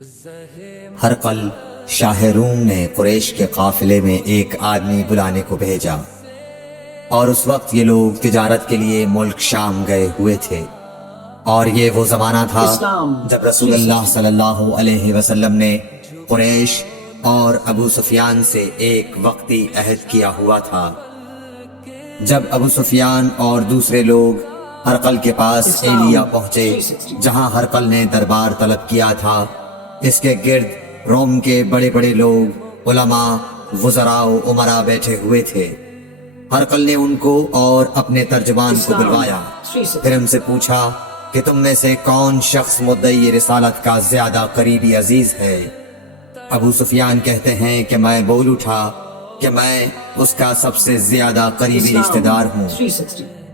ہرقل شاہ روم نے قریش کے قافلے میں ایک آدمی بلانے کو بھیجا، اور اس وقت یہ لوگ تجارت کے لیے ملک شام گئے ہوئے تھے، اور یہ وہ زمانہ تھا جب رسول اللہ صلی اللہ علیہ وسلم نے قریش اور ابو سفیان سے ایک وقتی عہد کیا ہوا تھا۔ جب ابو سفیان اور دوسرے لوگ ہرقل کے پاس ایلیا پہنچے جہاں ہرقل نے دربار طلب کیا تھا، اس کے گرد روم کے بڑے بڑے لوگ، علماء، وزراء و امراء بیٹھے ہوئے تھے۔ ہرقل نے ان کو اور اپنے ترجمان کو بلوایا، پھر ان سے پوچھا کہ تم میں سے کون شخص مدعی رسالت کا زیادہ قریبی عزیز ہے؟ ابو سفیان کہتے ہیں کہ میں بول اٹھا کہ میں اس کا سب سے زیادہ قریبی رشتہ دار ہوں۔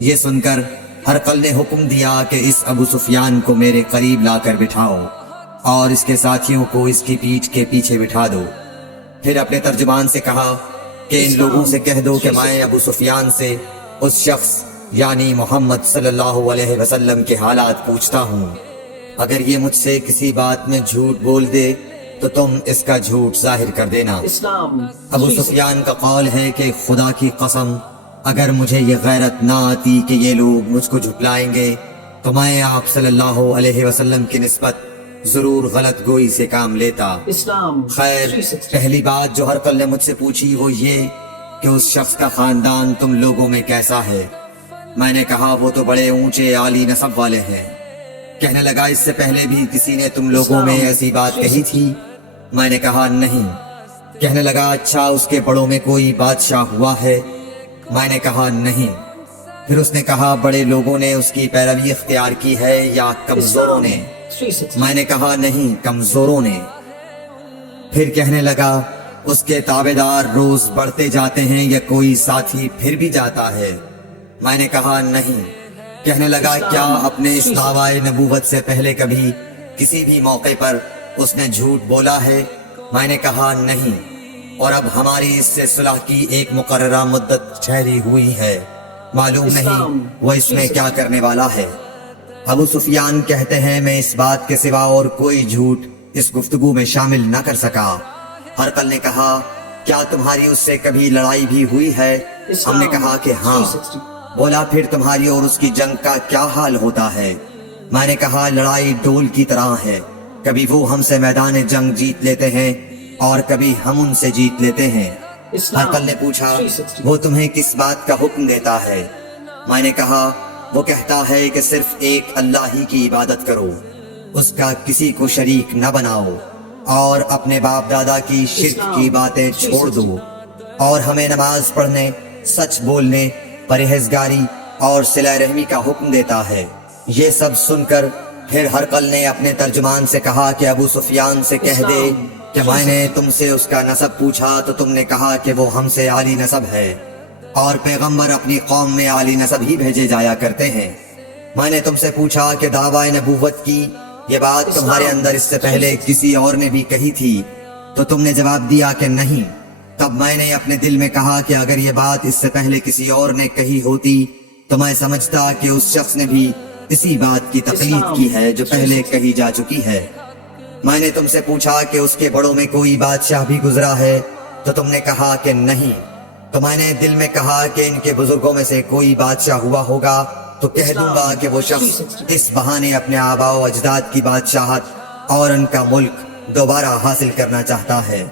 یہ سن کر ہرقل نے حکم دیا کہ اس ابو سفیان کو میرے قریب لا کر بٹھاؤ اور اس کے ساتھیوں کو اس کی پیٹھ کے پیچھے بٹھا دو۔ پھر اپنے ترجمان سے کہا کہ ان لوگوں سے کہہ دو کہ میں ابو سفیان سے اس شخص یعنی محمد صلی اللہ علیہ وسلم کے حالات پوچھتا ہوں، اگر یہ مجھ سے کسی بات میں جھوٹ بول دے تو تم اس کا جھوٹ ظاہر کر دینا۔ ابو سفیان کا قول ہے کہ خدا کی قسم اگر مجھے یہ غیرت نہ آتی کہ یہ لوگ مجھ کو جھٹلائیں گے تو میں آپ صلی اللہ علیہ وسلم کی نسبت ضرور غلط گوئی سے کام لیتا۔ خیر، پہلی بات جو ہرقل نے مجھ سے پوچھی وہ یہ کہ اس شخص کا خاندان تم لوگوں میں کیسا ہے؟ میں نے کہا وہ تو بڑے اونچے عالی نسب والے ہیں۔ کہنے لگا اس سے پہلے بھی کسی نے تم لوگوں میں ایسی بات کہی تھی؟ میں نے کہا نہیں۔ کہنے لگا اچھا اس کے بڑوں میں کوئی بادشاہ ہوا ہے؟ میں نے کہا نہیں۔ پھر اس نے کہا بڑے لوگوں نے اس کی پیروی اختیار کی ہے یا کمزوروں نے؟ میں نے کہا نہیں، کمزوروں نے۔ پھر کہنے لگا اس کے تابعدار روز بڑھتے جاتے ہیں یا کوئی ساتھی پھر بھی جاتا ہے؟ میں نے کہا نہیں۔ کہنے لگا کیا اپنے اس دعوی نبوت سے پہلے کبھی کسی بھی موقع پر اس نے جھوٹ بولا ہے؟ میں نے کہا نہیں، اور اب ہماری اس سے صلح کی ایک مقررہ مدت ٹھہری ہوئی ہے، معلوم نہیں وہ اس میں کیا کرنے والا ہے۔ ابو سفیان کہتے ہیں میں اس بات کے سوا اور کوئی جھوٹ اس گفتگو میں شامل نہ کر سکا۔ ہرقل نے کہا کیا تمہاری اس سے کبھی لڑائی بھی ہوئی ہے؟ ہم نے کہا کہ ہاں۔ بولا پھر تمہاری اور اس کی جنگ کا کیا حال ہوتا ہے؟ میں نے کہا لڑائی ڈول کی طرح ہے، کبھی وہ ہم سے میدان جنگ جیت لیتے ہیں اور کبھی ہم ان سے جیت لیتے ہیں۔ ہرقل نے پوچھا وہ تمہیں کس بات کا حکم دیتا ہے؟ میں نے کہا وہ کہتا ہے کہ صرف ایک اللہ ہی کی عبادت کرو، اس کا کسی کو شریک نہ بناؤ، اور اپنے باپ دادا کی شرک کی باتیں چھوڑ دو، اور ہمیں نماز پڑھنے، سچ بولنے، پرہیزگاری اور صلہ رحمی کا حکم دیتا ہے۔ یہ سب سن کر پھر ہرقل نے اپنے ترجمان سے کہا کہ ابو سفیان سے کہہ دے کہ میں نے تم سے اس کا نسب پوچھا تو تم نے کہا کہ وہ ہم سے عالی نسب ہے، اور پیغمبر اپنی قوم میں عالی نسب ہی بھیجے جایا کرتے ہیں۔ میں نے تم سے پوچھا کہ دعوی نبوت کی یہ بات تمہارے اندر اس سے پہلے کسی اور نے بھی کہی تھی تو تم نے جواب دیا کہ نہیں۔ تب میں نے اپنے دل میں کہا کہ اگر یہ بات اس سے پہلے کسی اور نے کہی ہوتی تو میں سمجھتا کہ اس شخص نے بھی اسی بات کی تقلید کی ہے جو پہلے کہی جا چکی ہے۔ میں نے تم سے پوچھا کہ اس کے بڑوں میں کوئی بادشاہ بھی گزرا ہے تو تم نے کہا کہ نہیں۔ تو میں نے دل میں کہا کہ ان کے بزرگوں میں سے کوئی بادشاہ ہوا ہوگا تو کہہ دوں گا کہ وہ شخص اس بہانے اپنے آباء و اجداد کی بادشاہت اور ان کا ملک دوبارہ حاصل کرنا چاہتا ہے۔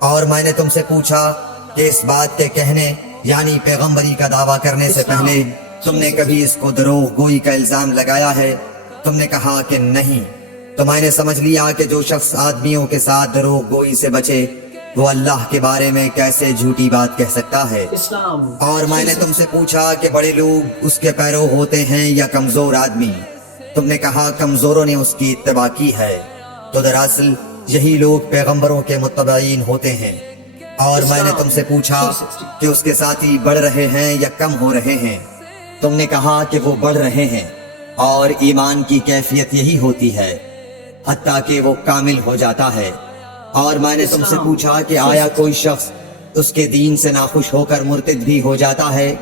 اور میں نے تم سے پوچھا کہ اس بات کے کہنے یعنی پیغمبری کا دعویٰ کرنے سے پہلے تم نے کبھی اس کو دروغ گوئی کا الزام لگایا ہے؟ تم نے کہا کہ نہیں۔ تو میں نے سمجھ لیا کہ جو شخص آدمیوں کے ساتھ دروغ گوئی سے بچے وہ اللہ کے بارے میں کیسے جھوٹی بات کہہ سکتا ہے۔ اور میں نے تم سے پوچھا کہ بڑے لوگ اس کے پیرو ہوتے ہیں یا کمزور آدمی؟ تم نے کہا کمزوروں نے اس کی اتباع کی ہے۔ تو دراصل یہی لوگ پیغمبروں کے متبعین ہوتے ہیں۔ اور میں نے تم سے پوچھا کہ اس کے ساتھی بڑھ رہے ہیں یا کم ہو رہے ہیں؟ تم نے کہا کہ وہ بڑھ رہے ہیں، اور ایمان کی کیفیت یہی ہوتی ہے حتیٰ کہ وہ کامل ہو جاتا ہے۔ اور میں نے تم سے پوچھا کہ آیا کوئی شخص اس کے دین سے ناخوش ہو کر مرتد بھی ہو جاتا ہے؟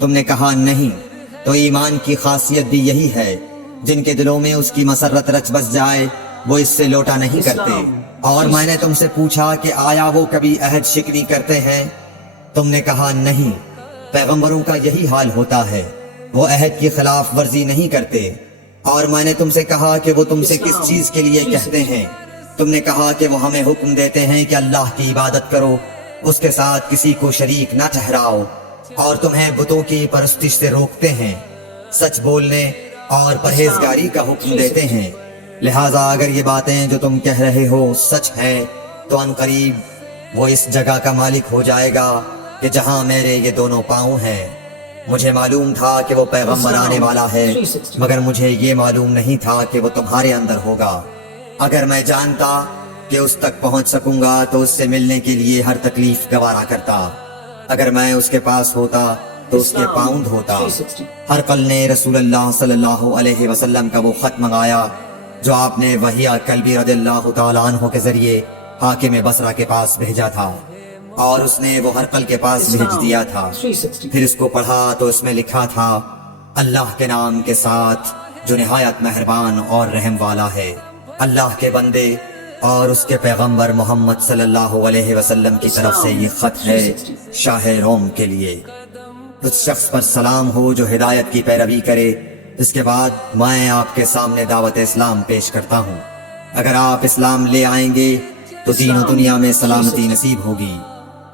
تم نے کہا نہیں۔ تو ایمان کی خاصیت بھی یہی ہے، جن کے دلوں میں اس کی مسرت رچ بس جائے وہ اس سے لوٹا نہیں کرتے۔ اور میں نے تم سے پوچھا کہ آیا وہ کبھی عہد شکنی کرتے ہیں؟ تم نے کہا نہیں، پیغمبروں کا یہی حال ہوتا ہے، وہ عہد کی خلاف ورزی نہیں کرتے۔ اور میں نے تم سے کہا کہ وہ تم سے کس چیز کے لیے کہتے ہیں؟ تم نے کہا کہ وہ ہمیں حکم دیتے ہیں کہ اللہ کی عبادت کرو، اس کے ساتھ کسی کو شریک نہ ٹھہراؤ، اور تمہیں بتوں کی پرستش سے روکتے ہیں، سچ بولنے اور پرہیزگاری کا حکم دیتے ہیں۔ لہٰذا اگر یہ باتیں جو تم کہہ رہے ہو سچ ہیں تو ان قریب وہ اس جگہ کا مالک ہو جائے گا کہ جہاں میرے یہ دونوں پاؤں ہیں۔ مجھے معلوم تھا کہ وہ پیغمبر آنے والا ہے، مگر مجھے یہ معلوم نہیں تھا کہ وہ تمہارے اندر ہوگا۔ اگر میں جانتا کہ اس تک پہنچ سکوں گا تو اس سے ملنے کے لیے ہر تکلیف گوارا کرتا۔ اگر میں اس کے پاس ہوتا تو اس کے پاؤں دھوتا۔ ہرقل نے رسول اللہ صلی اللہ علیہ وسلم کا وہ خط منگایا جو آپ نے وحیہ کلبی رضی اللہ تعالیٰ عنہ کے ذریعے حاکم بصرہ کے پاس بھیجا تھا، اور اس نے وہ ہرقل کے پاس بھیج دیا تھا۔ پھر اس کو پڑھا تو اس میں لکھا تھا، اللہ کے نام کے ساتھ جو نہایت مہربان اور رحم والا ہے۔ اللہ کے بندے اور اس کے پیغمبر محمد صلی اللہ علیہ وسلم کی طرف سے یہ خط ہے شاہ روم کے لیے۔ اس شخص پر سلام ہو جو ہدایت کی پیروی کرے۔ اس کے بعد میں آپ کے سامنے دعوت اسلام پیش کرتا ہوں۔ اگر آپ اسلام لے آئیں گے تو دین و دنیا میں سلامتی نصیب ہوگی،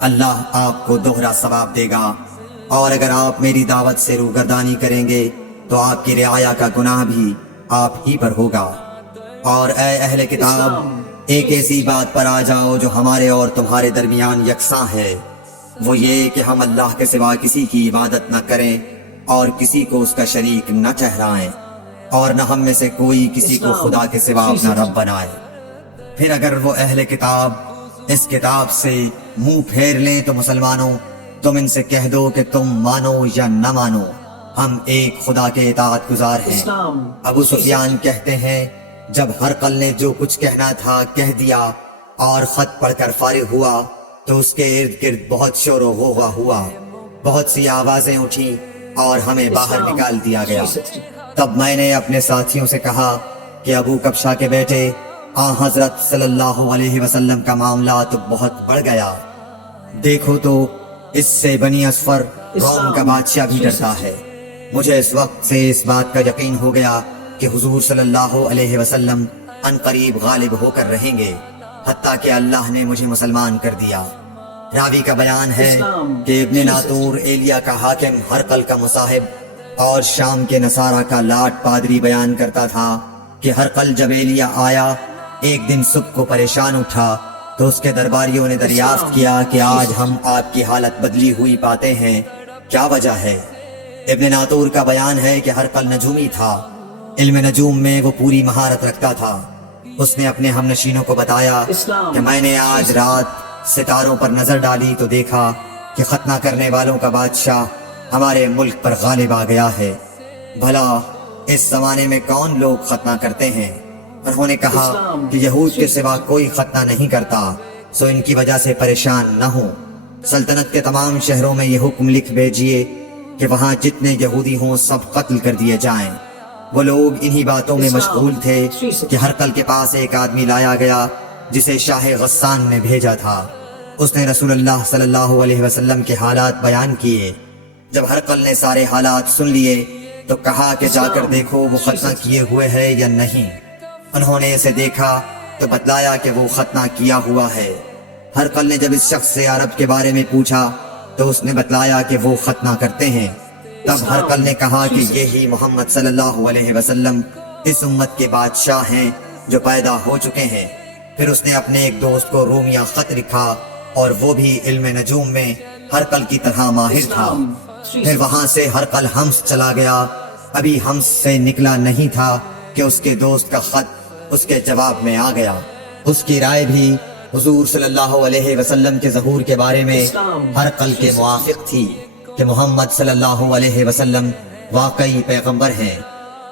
اللہ آپ کو دوہرا ثواب دے گا، اور اگر آپ میری دعوت سے روگردانی کریں گے تو آپ کی رعایا کا گناہ بھی آپ ہی پر ہوگا۔ اور اے اہل کتاب، ایک ایسی بات پر آ جاؤ جو ہمارے اور تمہارے درمیان یکساں ہے، وہ یہ کہ ہم اللہ کے سوا کسی کی عبادت نہ کریں اور کسی کو اس کا شریک نہ ٹھہرائیں، اور نہ ہم میں سے کوئی کسی کو خدا کے سوا اپنا رب بنائے۔ پھر اگر وہ اہل کتاب اس کتاب سے منہ پھیر لیں تو مسلمانوں، تم ان سے کہہ دو کہ تم مانو یا نہ مانو، ہم ایک خدا کے اطاعت گزار ہیں۔ ابو سفیان کہتے ہیں، جب ہرقل نے جو کچھ کہنا تھا کہہ دیا اور خط پڑھ کر فارغ ہوا تو اس کے ارد گرد بہت شور و غوغا ہوا، بہت سی آوازیں اٹھیں اور ہمیں باہر نکال دیا گیا۔ تب میں نے اپنے ساتھیوں سے کہا کہ ابو کبشہ کے بیٹے حضرت صلی اللہ علیہ وسلم کا معاملہ تو بہت بڑھ گیا، دیکھو تو اس سے بنی اصفر روم کا بادشاہ بھی ڈرتا ہے۔ مجھے اس وقت سے اس بات کا یقین ہو گیا کہ حضور صلی اللہ علیہ وسلم ان قریب غالب ہو کر رہیں گے، حتیٰ کہ اللہ نے مجھے مسلمان کر دیا۔ راوی کا بیان ہے کہ ابن ناطور ایلیا کا حاکم ہرقل کا مصاحب اور شام کے نصارہ کا لاٹ پادری بیان کرتا تھا کہ ہرقل جب ایلیا آیا ایک دن صبح کو پریشان اٹھا تو اس کے درباریوں نے دریافت کیا کہ آج ہم آپ کی حالت بدلی ہوئی پاتے ہیں، کیا وجہ ہے؟ ابن ناطور کا بیان ہے کہ ہرقل نجومی تھا، علم نجوم میں وہ پوری مہارت رکھتا تھا۔ اس نے اپنے ہم نشینوں کو بتایا کہ میں نے آج رات ستاروں پر نظر ڈالی تو دیکھا کہ ختنہ کرنے والوں کا بادشاہ ہمارے ملک پر غالب آ گیا ہے، بھلا اس زمانے میں کون لوگ ختنہ کرتے ہیں؟ انہوں نے کہا کہ یہود کے سوا کوئی ختنہ نہیں کرتا، سو ان کی وجہ سے پریشان نہ ہوں۔ سلطنت کے تمام شہروں میں یہ حکم لکھ بھیجیے کہ وہاں جتنے یہودی ہوں سب قتل کر دیے جائیں۔ وہ لوگ انہی باتوں میں مشغول تھے کہ ہرقل کے پاس ایک آدمی لایا گیا جسے شاہ غسان نے بھیجا تھا۔ اس نے رسول اللہ صلی اللہ علیہ وسلم کے حالات بیان کیے۔ جب ہرقل نے سارے حالات سن لیے تو کہا کہ جا کر دیکھو وہ ختنہ کیے ہوئے ہے یا نہیں۔ انہوں نے اسے دیکھا تو بتلایا کہ وہ ختنہ کیا ہوا ہے۔ ہرقل نے جب اس شخص سے عرب کے بارے میں پوچھا تو اس نے بتلایا کہ وہ ختنہ کرتے ہیں۔ تب ہرقل نے کہا کہ یہی محمد صلی اللہ علیہ وسلم اس امت کے بادشاہ ہیں جو پیدا ہو چکے ہیں۔ پھر اس نے اپنے ایک دوست کو رومیہ خط لکھا اور وہ بھی علم نجوم میں ہرقل کی طرح ماہر تھا۔ پھر وہاں سے ہرقل حمص چلا گیا، ابھی حمص سے نکلا نہیں تھا کہ اس کے دوست کا خط اس کے جواب میں آ گیا۔ اس کی رائے بھی حضور صلی اللہ علیہ وسلم کے ظہور کے بارے میں ہرقل کے موافق تھی کہ محمد صلی اللہ علیہ وسلم واقعی پیغمبر ہیں۔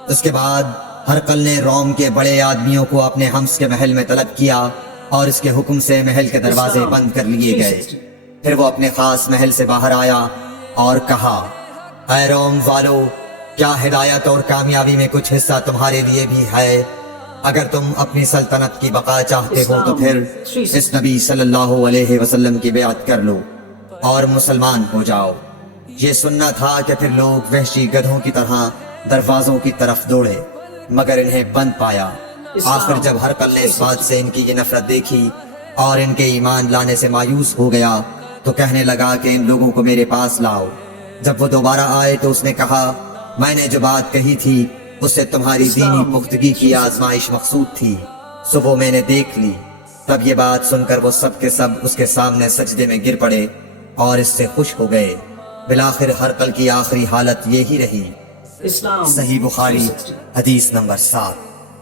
اس کے بعد ہرقل نے روم کے بڑے آدمیوں کو اپنے حمص کے محل میں طلب کیا اور اس کے حکم سے محل کے دروازے بند کر لیے گئے۔ پھر وہ اپنے خاص محل سے باہر آیا اور کہا، اے روم والو، کیا ہدایت اور کامیابی میں کچھ حصہ تمہارے لیے بھی ہے؟ اگر تم اپنی سلطنت کی بقا چاہتے ہو تو پھر اس نبی صلی اللہ علیہ وسلم کی بیعت کر لو اور مسلمان ہو جاؤ۔ یہ سننا تھا کہ پھر لوگ وحشی گدھوں کی طرح دروازوں کی طرف دوڑے مگر انہیں بند پایا۔ آخر جب ہرقل نے اس بات سے ان کی یہ نفرت دیکھی اور ان کے ایمان لانے سے مایوس ہو گیا تو کہنے لگا کہ ان لوگوں کو میرے پاس لاؤ۔ جب وہ دوبارہ آئے تو اس نے کہا میں نے جو بات کہی تھی اس سے تمہاری دینی پختگی کی آزمائش مقصود تھی، سو وہ میں نے دیکھ لی۔ تب یہ بات سن کر وہ سب کے سب اس کے سامنے سجدے میں گر پڑے اور اس سے خوش ہو گئے۔ بالآخر ہرقل کی آخری حالت یہی رہی۔ صحیح بخاری حدیث نمبر 7۔